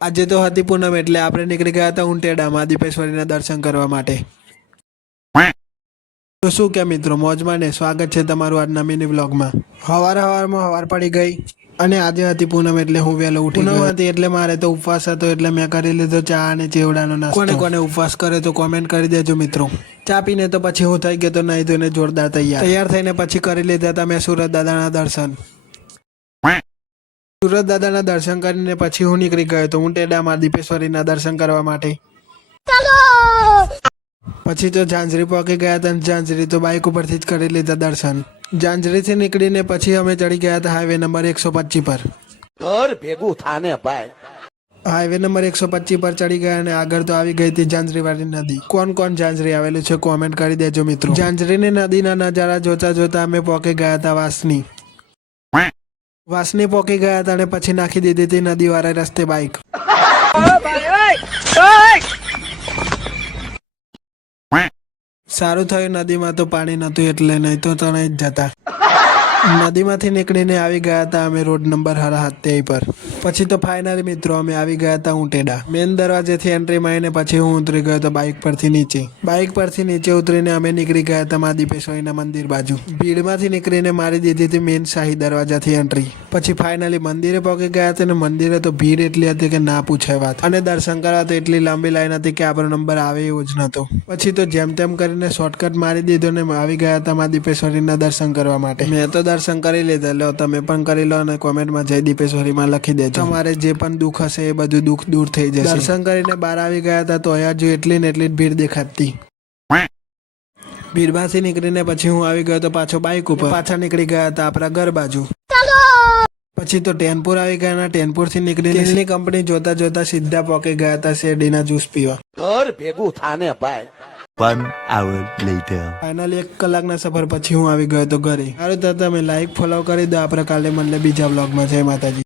આજે તો હતી પૂનમ એટલે આપણે નીકળી ગયા હતા ઉંટેડામાં દીપેશ્વરીના દર્શન કરવા માટે. તો શું કે મિત્રો, મોજમાં ને સ્વાગત છે તમારું આજના મિની વ્લોગમાં. હવાર પડી ગઈ અને આજે હતી પૂનમ એટલે હું વહેલો ઉઠી ગયો. પૂનમ હતી એટલે મારે તો ઉપવાસ હતો એટલે મેં કરી લીધો ચા અને ચેવડાનો નાસ્તો. કોને કોને ઉપવાસ કરે તો કોમેન્ટ કરી દેજો મિત્રો. ચા પીને તો પછી હું થઈ ગયો તો નહીં ધોઈને જોરદાર તૈયાર થઈને પછી કરી લીધા હતા મેં સુરત દાદાના દર્શન. સુરત દાદાના દર્શન કરીને પછી હું નીકળી ગયો તો ઉંટેડામાં દીપેશ્વરીના દર્શન કરવા માટે. પછી તો ઝાંઝરી પહોંચી ગયા હતા અને ઝાંઝરી તો બાઇક ઉપરથી જ કરી લીધા દર્શન. ઝાંઝરીથી નીકળીને પછી અમે ચડી ગયા હતા હાઈવે નંબર 125 પર. ઘર ભેગું થાને ભાઈ. હાઈવે નંબર 125 પર ચડી ગયા અને આગળ તો આવી ગઈ હતી ઝાંઝરી વાળી નદી. કોણ કોણ ઝાંઝરી આવેલું છે કોમેન્ટ કરી દેજો મિત્રો. ઝાંઝરીની નદીના નજારા જોતા જોતા અમે પહોંચી ગયા હતા વાસની પહોંચી ગયા હતા અને પછી નાખી દીધી હતી નદી વાળા રસ્તે બાઇક. સારું થયું નદીમાં તો પાણી નતું એટલે નહીં તો તણાઈ જ જતા. નદીમાંથી નીકળીને આવી ગયા હતા અમે રોડ નંબર 73 પર. પછી તો ફાઇનલી મિત્રો અમે આવી ગયા હતા ઉંટેડા. મેન દરવાજેથી એન્ટ્રી મારીને પછી હું ઉતરી ગયો હતો બાઇક પરથી નીચે. બાઇક પરથી નીચે ઉતરીને અમે નીકળી ગયા હતા મા દીપેશ્વરીના મંદિર બાજુ. ભીડમાંથી નીકળીને મારી દીધી હતી મેન શાહી દરવાજાથી એન્ટ્રી. પછી ફાઇનલી મંદિરે પહોંચી ગયા હતા અને મંદિરે તો ભીડ એટલી હતી કે ના પૂછાય વાત. અને દર્શન કરવા તો એટલી લાંબી લાઈન હતી કે આપણો નંબર આવે એવો જ નતો. પછી તો જેમ તેમ કરીને શોર્ટકટ મારી દીધો ને આવી ગયા હતા મા દીપેશ્વરીના દર્શન કરવા માટે. મેં તો દર્શન કરી લીધા. લો તમે પણ કરી લો અને કોમેન્ટમાં જય દીપેશ્વરીમાં લખી દેજો. તમારે જે પણ દુઃખ હશે એ બધું દુઃખ દૂર થઈ જશે. દર્શન કરીને બહાર આવી ગયા હતા તો અહીંયા જો એટલી ને એટલી જ ભીડ દેખાતી. ભીડમાંથી નીકળીને પછી હું આવી ગયો તો પાછો બાઇક ઉપર. પાછા નીકળી ગયા હતા આપણા ઘર બાજુ. પછી તો ટેનપુર આવી ગયા અને ટેનપુરથી નીકળીને તેલની કંપની જોતા જોતા સીધા પહોંચી ગયા હતા શેરડીના જ્યુસ પીવા. ઘર ભેગું થાને ભાઈ. 1 hour later. ફાઇનલી 1 કલાકના સફર પછી હું આવી ગયો તો ઘરે. સારું તો તમે લાઈક ફોલો કરી દો. આપણે કાલે મળીએ બીજા વ્લોગમાં. જય માતાજી.